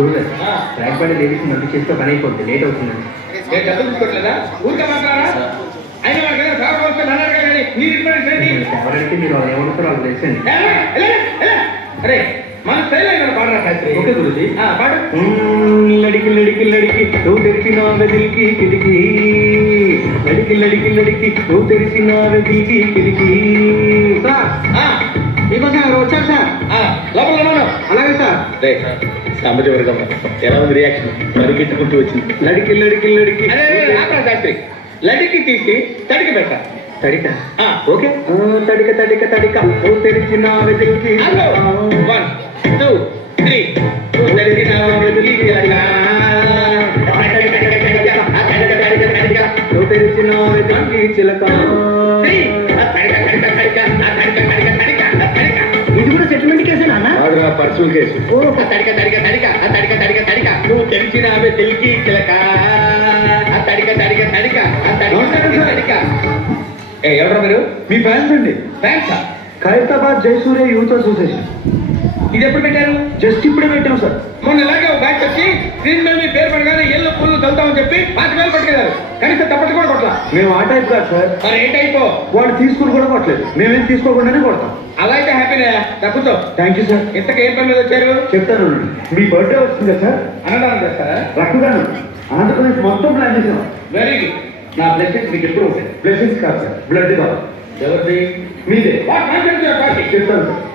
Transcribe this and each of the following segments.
గురుగారు ట్రాక్ పైన లేడీస్ మంది చేస్తే పని అయిపోతుంది, లేట్ అవుతుందండి. డబ్బులు తీసుకోవట్లేదా? ఊరికే మాట్లాడారా? అయినా వాళ్ళకి ఏదైనా సేవ వస్తుంది అన్నారు కానీ మీరు ఎవరైతే మీరు వాళ్ళు ఏమవుతారో వాళ్ళు తెలుసండి. అరే మన స్టైల్ అయినా పాడరా శాస్త్రి. ఓకే గురుజీ. పాడు. లడికి లడికి లడికి నువ్వు తెరిచిన వెదిలికి కిటికీ, లడికి లడికి లడికి నువ్వు తెరిచిన వెదిలికి కిటికీ. సార్ మీకోసం ఎవరు వచ్చారు సార్? లోపల అలాగే సార్. సాంబజవర్గం ఎలా ఉంది రియాక్షన్? పరిగెట్టుకుంటూ వచ్చింది. లడికి లడికి లడికి శాస్త్రి లడికి తీసి తడికి పెట్ట. తడిక ఓకే. తడిక తడిక తడిక నువ్వు తెరిచిన వెదిలికి. 1 2 3 నువ్వు తెరిచిన వెదిలికి నువ్వు తెరిచిన వెదిలికి చిలక. ఇది కూడా సెటిల్మెంట్ కేసేనా అన్న? Personal case. తడిక తడిక తడిక తడిక తడిక తడిక నువ్వు తెలిసిన తెలికి చిలక. తడిక తడిక తడిక తడిక. ఎవరు మీరు? మీ ఫ్యాన్స్ అండి. ఫ్యాన్సా? Khairatabad Jayasuriya youth association. ఇది ఎప్పుడు పెట్టారు? జస్ట్ ఇప్పుడే పెట్టాం సార్. మొన్న ఇలాగే ఒక బ్యాచ్ వచ్చి స్క్రీన్ మీద మీ పేరు పడగానే ఏళ్ళు పూలు చదువుతామని చెప్పి 5,000 పట్టుకెళ్ళారు. కనీసం తప్పట్టు కూడా కొట్టలా. మేము ఆ టైప్ కాదు సార్. మరి ఏ టైపో? వాడు తీసుకుని కూడా కొట్టలేదు, మేమేం తీసుకోకుండానే కొడతాం. అలా అయితే హ్యాపీనే. తప్పుతో. Thank you sir. ఇంతకు ఏం పని మీద వచ్చారు? చెప్తాను. మీ బర్త్డే వస్తుంది కదా సార్, అన్నదానం చేస్తారా? రక్తదానం. ఆంధ్రప్రదేశ్ మొత్తం ప్లాన్ చేసాం. Very good. నా బ్లెస్సింగ్స్ మీకు ఎప్పుడు ఉంటాయి. బ్లెస్సింగ్స్ కాదు సార్, బ్లడ్ కావాలి. ఎవరిది? మీదే. పార్టీ చెప్తాను సార్.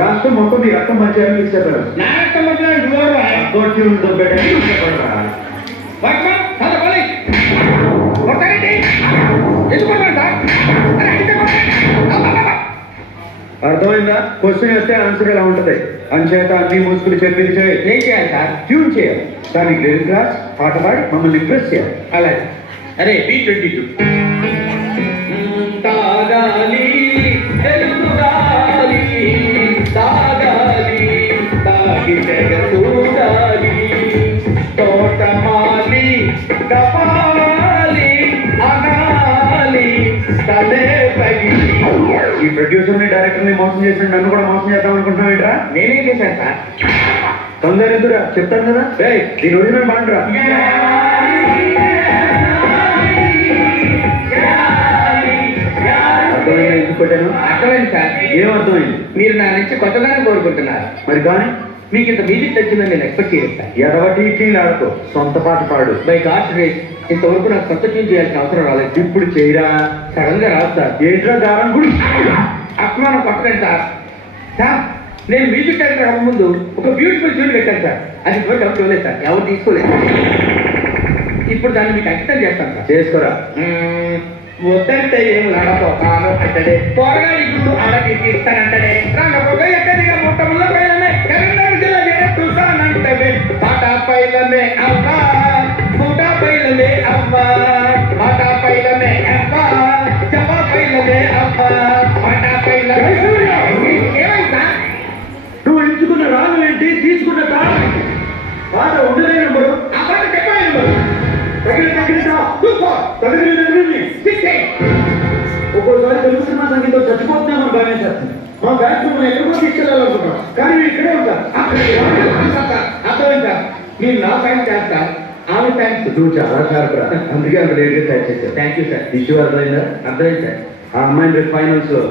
రాష్ట్రం మొత్తం మీ రక్తం మంచిగా ఇచ్చేస్తారు. నా రక్తం అర్థమైందా? క్వశ్చన్ వేస్తే ఆన్సర్ ఎలా ఉంటది. అంచేత అన్ని మూసుకుని చెప్పించే. ఏం చేయాలి సార్? ట్యూన్ చేయాలి. దానికి లిరిక్ క్లాస్ పాట పాడి మమ్మల్ని ఇంప్రెస్ చేయాలి. అలాగే. అరే B22 తాగాలి తెలుగుగాలి తాగాలి తాగి తెగూడాలి తోటమాలి కపాలి అనాలి తలే పగిలి. ఈ ప్రొడ్యూసర్ ని డైరెక్టర్ ని మోసం చేసిన నన్ను కూడా మోసం చేద్దాం అనుకుంటున్నావు ఏంట్రా? నేనేం చేశాను సార్? తొందర ఎదురా చెప్తాను కదా. దీని ఒరిజినల్ బాగుంటురా. అర్థమైందా ఎందుకు పెట్టాను? అర్థమైంది సార్. ఏం అర్థమైంది? మీరు నా నుంచి కొత్తగానే కోరుకుంటున్నారు. మరి కానీ మీకు ఇంత మ్యూజిక్ తెచ్చిందని నేను ఎక్స్పెక్ట్ చేయలేదు సార్. ఎదవటి టీలు ఆడుకో, సొంత పాట పాడు. బై గాడ్స్ గ్రేస్ ఇంతవరకు నాకు సొంత ట్యూన్ చేయాల్సిన అవసరం రాలేదు. ఇప్పుడు చేయరా. సడన్ గా రాదు సార్. ఏంట్రా దారం గుడి అభిమానం పట్టలేదు సార్. సార్ నేను మ్యూజిక్ డైరెక్టర్ అవ్వ ముందు ఒక బ్యూటిఫుల్ ట్యూన్ పెట్టాను సార్. అది ఇప్పటివరకు ఎవరు చూడలేదు సార్, ఎవరు తీసుకోలేదు. ఇప్పుడు దాన్ని మీకు అంకితం చేస్తాను సార్. చేసుకోరా. వద్దంటే ఏం లాడపోతాను అంటడే త్వరగా ఇప్పుడు ఆడకి ఇస్తానంటడే రంగపోగా ఎక్కడిగా మొట్టములో పైలమే కరీంనగర్ జిల్లా చూస్తానంటే పాట పైలమే అవ్వా పూట పైలమే అవ్వా పాట పైలమే అవ్వా చెప్ప పైలమే అవ్వా పాట పైలమే. ఏమైందా? నువ్వు ఎంచుకున్న రాగం ఏంటి, తీసుకున్న తాళం ఏంటి? పాట ఉండలేని నెంబరు, ఆ పాట చెప్పాలి నెంబరు. ఒక్కోసారి తెలుగు సినిమా సంగీతం చచ్చిపోతున్నామని భావించేస్తుంది. మా బ్యాచ్ మనం ఎక్కడికో తీసుకెళ్ళాలనుకుంటాం, కానీ మీరు ఇక్కడే ఉంటారు. అర్థమైంది సార్. మీరు నా ఫ్యాన్స్ చేస్తా, ఆమె ఫ్యాన్స్. నువ్వు చాలా షార్ప్రా, అందుకే అంత లేట్గా తయారు చేశారు. Thank you sir. ఇష్యూ అర్థమైందా? అర్థమైంది సార్. ఆ అమ్మాయిని రేపు ఫైనల్స్ లో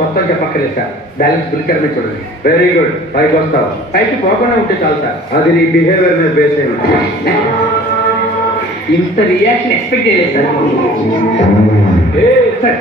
మొత్తం చెప్పక్కర్లేదు సార్. బ్యాలెన్స్ పిలిచారని చూడండి. Very good. పైకి వస్తావు. పైకి పోకుండా ఉంటే చాలు సార్. అది నీ బిహేవియర్ మీద బేస్ అయి ఉంటుంది. ఇంత రియాక్షన్ ఎక్స్పెక్ట్ చేయలేదు సార్. సార్